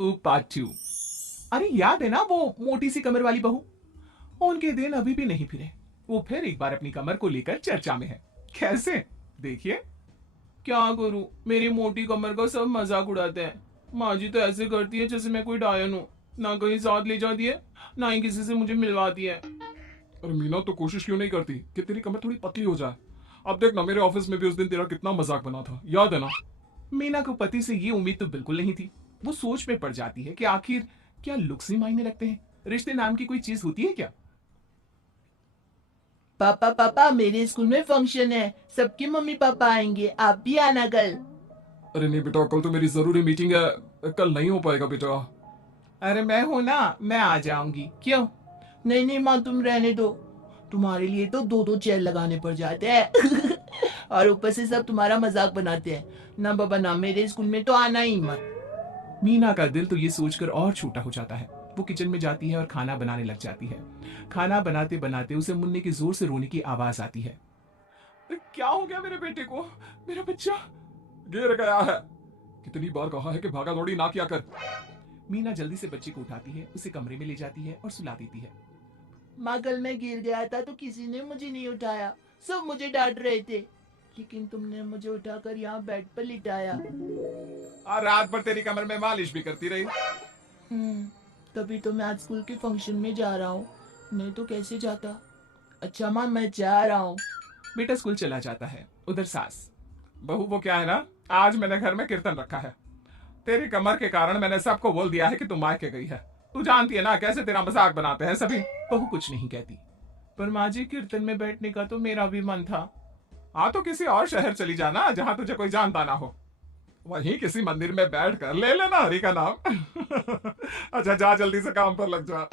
Part 2। अरे याद है ना वो मोटी सी कमर वाली बहू? उनके दिन अभी भी नहीं फिरे। वो फिर एक बार अपनी कमर को लेकर चर्चा में है। कैसे? देखिए। क्या करूं, मेरी मोटी कमर का सब मजाक उड़ाते हैं। माँ जी तो ऐसे करती है जैसे मैं कोई डायन हूँ। ना कहीं साथ ले जाती है, ना ही किसी से मुझे मिलवाती है। अरे मीना, तो कोशिश क्यों नहीं करती कि तेरी कमर थोड़ी पतली हो जाए। अब देख ना, मेरे ऑफिस में भी उस दिन तेरा कितना मजाक बना था, याद है ना। मीना को पति से ये उम्मीद तो बिल्कुल नहीं थी। वो सोच में पड़ जाती है कि आखिर क्या लुक्स ही मायने रखते हैं? रिश्ते नाम की कोई चीज होती है क्या? पापा पापा मेरे स्कूल में फंक्शन है। सबके मम्मी पापा आएंगे, आप भी आना कल। अरे नहीं बेटा, कल तो मेरी जरूरी मीटिंग है, कल नहीं हो पाएगा बेटा। अरे मैं हूं ना, मैं आ जाऊंगी। क्यों? नहीं नहीं माँ, तुम रहने दो। तुम्हारे लिए तो दो दो चेयर लगाने पड़ जाते हैं। और ऊपर से सब तुम्हारा मजाक बनाते हैं। ना बाबा ना, मेरे स्कूल में तो आना ही मत। मीना का दिल तो ये सोचकर और छोटा हो जाता है। वो किचन में जाती है और खाना बनाने लग जाती है। खाना बनाते बनाते उसे मुन्ने की जोर से रोने की आवाज आती है। अरे क्या हो गया मेरे बेटे को? मेरा बच्चा गिर गया है। कितनी बार कहा है कि भागा दौड़ी ना किया कर। मीना जल्दी से बच्चे को उठाती है, उसे कमरे में ले जाती है और सुला देती है। माँ, कल मैं गिर गया था तो किसी ने मुझे नहीं उठाया। सब मुझे डांट रहे थे, लेकिन तुमने मुझे उठाकर यहाँ बेड पर लिटाया। और रात भर तेरी कमर में मालिश भी करती रही। तभी तो मैं आज स्कूल के फंक्शन में जा रहा हूँ, नहीं तो कैसे जाता। अच्छा माँ, मैं जा रहा हूँ। बेटा स्कूल चला जाता है। उधर सास। बहू, वो क्या है ना, आज मैंने घर में कीर्तन रखा है। तेरी कमर के कारण मैंने सबको बोल दिया है कि तू मायके गई है। तू जानती है ना कैसे तेरा मजाक बनाते हैं सभी। बहू कुछ नहीं कहती। पर माँ जी, कीर्तन में बैठने का तो मेरा भी मन था। हाँ, तो किसी और शहर चली जाना जहां तुझे कोई जानता ना हो। वहीं किसी मंदिर में बैठ कर ले लेना हरि का नाम। अच्छा जा, जल्दी से काम पर लग जा।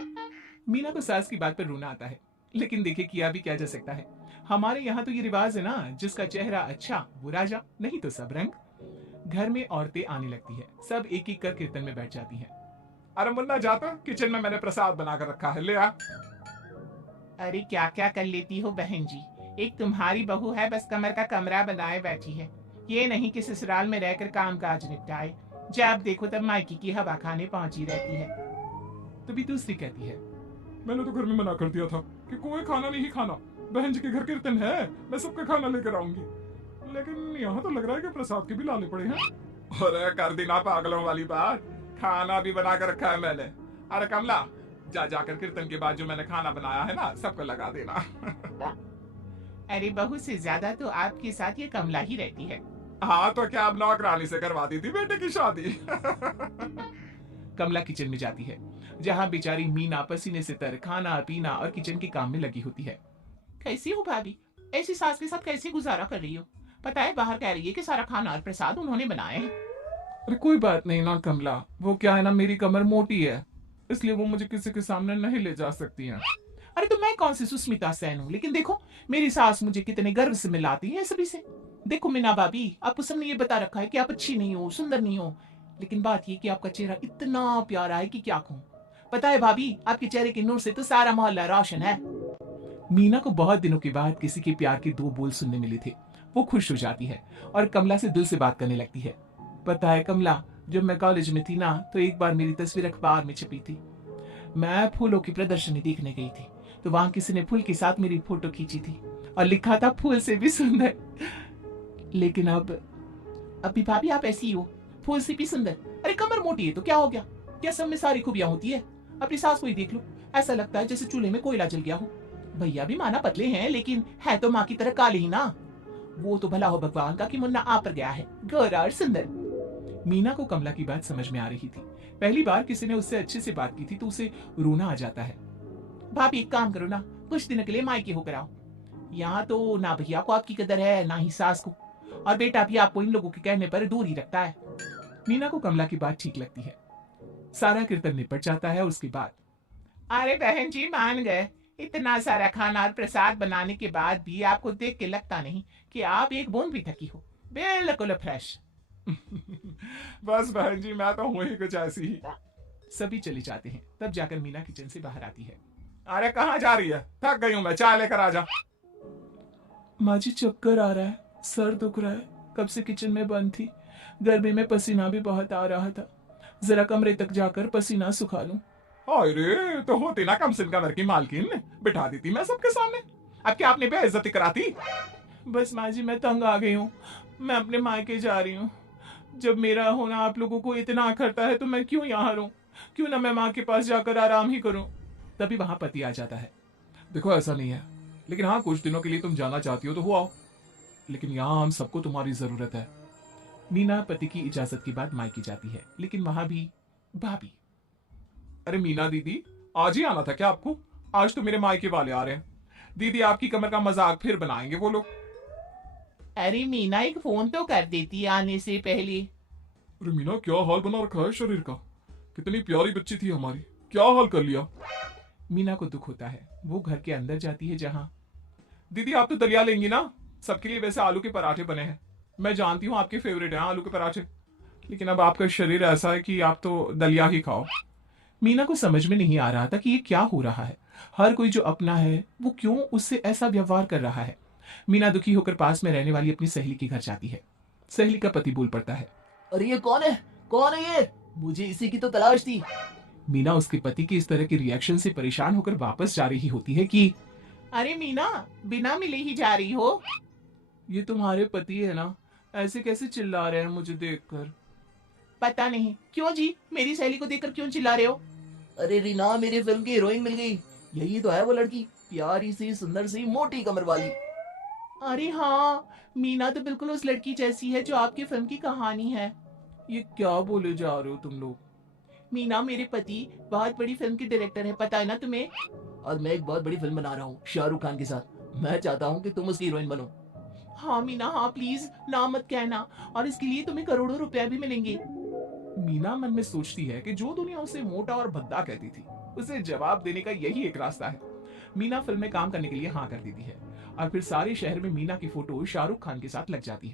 मीना को सास की बात पर रोना आता है। लेकिन देखिए, किया भी क्या जा सकता है। हमारे यहाँ तो ये रिवाज है ना, जिसका चेहरा अच्छा वो राजा, नहीं तो सब रंग। घर में औरतें आने लगती है, सब एक एक कर कीर्तन में बैठ जाती हैं। अरे मुन्ना, जा तो किचन में मैंने प्रसाद बनाकर रखा है, ले आ। अरे क्या क्या कर लेती हो बहन जी। एक तुम्हारी बहू है, बस कमर का कमरा बनाए बैठी है। ये नहीं कि ससुराल में रहकर काम काज निपटाए। जब देखो तब मायके की हवा खाने पहुंची रहती है। तभी दूसरी कहती है। मैंने तो घर में मना कर दिया था कि कोई खाना नहीं खाना। बहन जी के घर कीर्तन है, मैं सबका खाना लेकर आऊंगी। लेकिन यहाँ तो लग रहा है कि प्रसाद के भी लाने पड़े हैं। अरे कर दी ना पागलों वाली बात, खाना भी बना कर रखा है मैंने। अरे कमला, जा जाकर कीर्तन के बाद जो मैंने खाना बनाया है ना, सबको लगा देना। अरे बहू से ज्यादा तो आपके साथ ये कमला ही रहती है। हाँ, तो क्या अब नौकरानी से करवा दी थी बेटे की शादी। कमला किचन में जाती है, जहाँ बेचारी मीना पसीने से तर खाना पीना और किचन के काम में लगी होती है। कैसी हो भाभी? ऐसी सास के साथ कैसे गुजारा कर रही हो? पता है बाहर कह रही है कि सारा खाना और प्रसाद उन्होंने बनाए हैं। अरे कोई बात नहीं ना कमला, वो क्या है ना, मेरी कमर मोटी है, इसलिए वो मुझे किसी के सामने नहीं ले जा सकती हैं। अरे तो मैं कौन सी सुस्मिता सेन हूँ? लेकिन देखो, मेरी सास मुझे कितने गर्व से मिलाती है सभी से। देखो मीना भाभी, आपको सबने ये बता रखा है कि आप अच्छी नहीं हो, सुंदर नहीं हो। लेकिन बात ये कि आपका चेहरा इतना प्यारा है कि क्या कहूँ। पता है भाभी, आपके चेहरे के नूर से तो सारा मोहल्ला रोशन है। मीना को बहुत दिनों के बाद किसी के प्यार के दो बोल सुनने मिले थे। वो खुश हो जाती है और कमला से दिल से बात करने लगती है। पता है कमला, जब मैं कॉलेज में थी ना, तो एक बार मेरी तस्वीर अखबार में छपी थी। मैं फूलों की प्रदर्शनी देखने गई थी, तो वहां किसी ने फूल के साथ मेरी फोटो खींची थी और लिखा था फूल से भी सुंदर। लेकिन अब अभी भाभी आप ऐसी ही हो, फूल से भी सुंदर। अरे कमर मोटी है तो क्या हो गया? क्या सब में सारी खूबियां होती है? अपनी सास को ही देख लो, ऐसा लगता है जैसे चूल्हे में कोयला जल गया हो। भैया भी माना पतले हैं, लेकिन है तो माँ की तरह काले ही ना। वो तो भला हो भगवान का कि मुन्ना आ पर गया है, गोरा और सुंदर। मीना को कमला की बात समझ में आ रही थी। पहली बार किसी ने उससे अच्छे से बात की थी तो उसे रोना आ जाता है। भाभी एक काम करो ना, कुछ दिन के लिए मायके होकर आओ। यहाँ तो ना भैया को आपकी कदर है, ना ही सास को। और बेटा भी आपको इन लोगों के कहने पर दूर ही रखता है। मीना को कमला की बात ठीक लगती है। सारा कीर्तन निपट जाता है। उसके बाद, अरे बहन जी मान गए। इतना सारा खाना और प्रसाद बनाने के बाद भी आपको देख के लगता नहीं कि आप एक बूंद भी थकी हो। बिल्कुल फ्रेश। बस बहन जी, मैं तो हूँ ही कुछ ऐसी ही। सभी चले जाते हैं, तब जाकर मीना किचन से बाहर आती है। अरे कहाँ जा रही है? थक गई हूँ मैं, चाय लेकर आ जा। माँ जी चक्कर आ रहा है, सर दुख रहा है, कब से किचन में बंद थी। गर्मी में पसीना भी बहुत आ रहा था। जरा कमरे तक जाकर पसीना सुखा लूं। अरे तो होती ना कम सिन कमर की मालकिन, बिठा देती मैं सबके सामने। अब क्या आपने बेइज्जती कराती? बस माँ जी मैं तंग आ गई हूँ, मैं अपने मायके जा रही हूँ। जब मेरा होना आप लोगों को इतना अखरता है तो मैं क्यों यहाँ रहूं? क्यों ना मैं माँ के पास जाकर आराम ही करूं। तभी वहां पति आ जाता है। देखो ऐसा नहीं है, लेकिन हाँ कुछ दिनों के लिए तुम जाना चाहती हो तो हो आओ, लेकिन यहाँ हम सबको तुम्हारी जरूरत है। मीना पति की इजाजत के बाद मायके जाती है, लेकिन वहां भी भाभी। अरे मीना दीदी, आज ही आना था क्या आपको? आज तो मेरे मायके वाले आ रहे हैं। दीदी आपकी कमर का मजाक फिर बनाएंगे वो लोग। अरे मीना एक फोन तो कर देती आने से पहले। अरे मीना क्या हाल बना रखा है शरीर का, कितनी प्यारी बच्ची थी हमारी, क्या हाल कर लिया। मीना को दुख होता है, वो घर के अंदर जाती है जहां। दीदी आप तो दलिया लेंगी ना? सबके लिए वैसे आलू के पराठे बने हैं, मैं जानती हूँ आपके फेवरेट हैं आलू के पराठे, लेकिन अब आपका शरीर ऐसा है कि आप तो दलिया ही खाओ। मीना को समझ में नहीं आ रहा था कि ये क्या हो रहा है। हर कोई जो अपना है वो क्यों उससे ऐसा व्यवहार कर रहा है। मीना दुखी होकर पास में रहने वाली अपनी सहेली के घर जाती है। सहेली का पति बोल पड़ता है, अरे ये कौन है? कौन है ये? मुझे इसी की तो तलाश थी। मीना उसके पति के इस तरह के रिएक्शन से परेशान होकर वापस जा रही होती है कि अरे मीना, बिना मिले ही जा रही हो? ये तुम्हारे पति है ना, ऐसे कैसे चिल्ला रहे हैं मुझे देखकर? पता नहीं क्यों जी, मेरी सहेली को देखकर क्यों चिल्ला रहे हो? अरे रीना, मेरी फिल्म की हीरोइन मिल गई। यही तो है वो लड़की, प्यारी सी सुंदर सी मोटी कमर वाली। अरे हाँ, मीना तो बिल्कुल उस लड़की जैसी है जो आपकी फिल्म की कहानी है। ये क्या बोले जा रहे हो तुम लोग? मीना मेरे पति बहुत बड़ी फिल्म के डायरेक्टर है, पता है ना तुम्हें? और मैं एक बहुत बड़ी फिल्म बना रहा हूँ शाहरुख खान के साथ। मैं चाहता हूँ कि तुम उसकी हीरोइन बनो। हाँ मीना हाँ, प्लीज ना मत कहना, और इसके लिए तुम्हें करोड़ों रुपया भी मिलेंगे। मीना मन में सोचती है कि जो दुनिया उसे मोटा और भद्दा कहती थी, उसे जवाब देने का यही एक रास्ता है। मीना फिल्म में काम करने के लिए हाँ कर देती है, और फिर सारे शहर में मीना की फोटो शाहरुख खान के साथ लग जाती है।